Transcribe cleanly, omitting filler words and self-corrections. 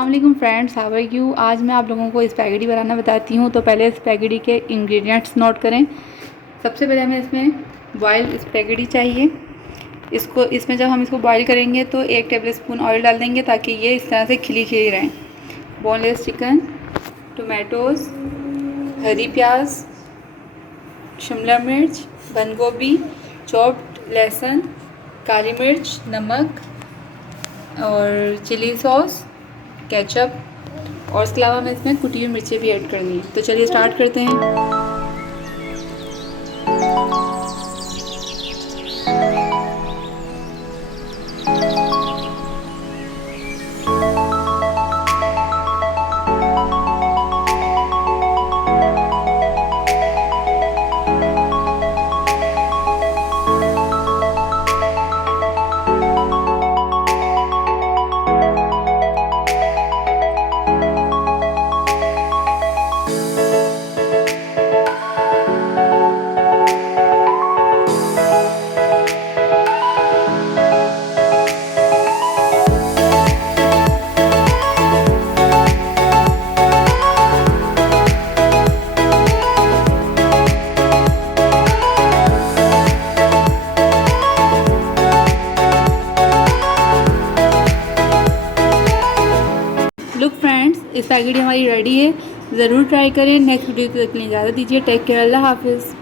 अस्सलाम वालेकुम friends, how are you. आज मैं आप लोगों को स्पैगेटी बनाना बताती हूँ। तो पहले स्पैगेटी के इंग्रेडिएंट्स नोट करें। सबसे पहले हमें इसमें बॉयल स्पैगेटी चाहिए। इसमें जब हम इसको बॉयल करेंगे तो 1 टेबलस्पून ऑयल डाल देंगे ताकि ये इस तरह से खिली खिली रहें। बोनलेस चिकन, टोमेटोज़, हरी प्याज, शिमला मिर्च, बंद गोभी, चॉप्ड लहसुन, काली मिर्च, नमक और चिली सॉस, केचप और इसके अलावा हमें इसमें कुटी हुई मिर्चें भी ऐड करनी है। तो चलिए स्टार्ट करते हैं। लुक फ्रेंड्स, स्पैगेटी हमारी रेडी है। ज़रूर ट्राई करें। नेक्स्ट वीडियो तक के लिए इजाज़त दीजिए। टेक केयर, अल्लाह हाफिज़।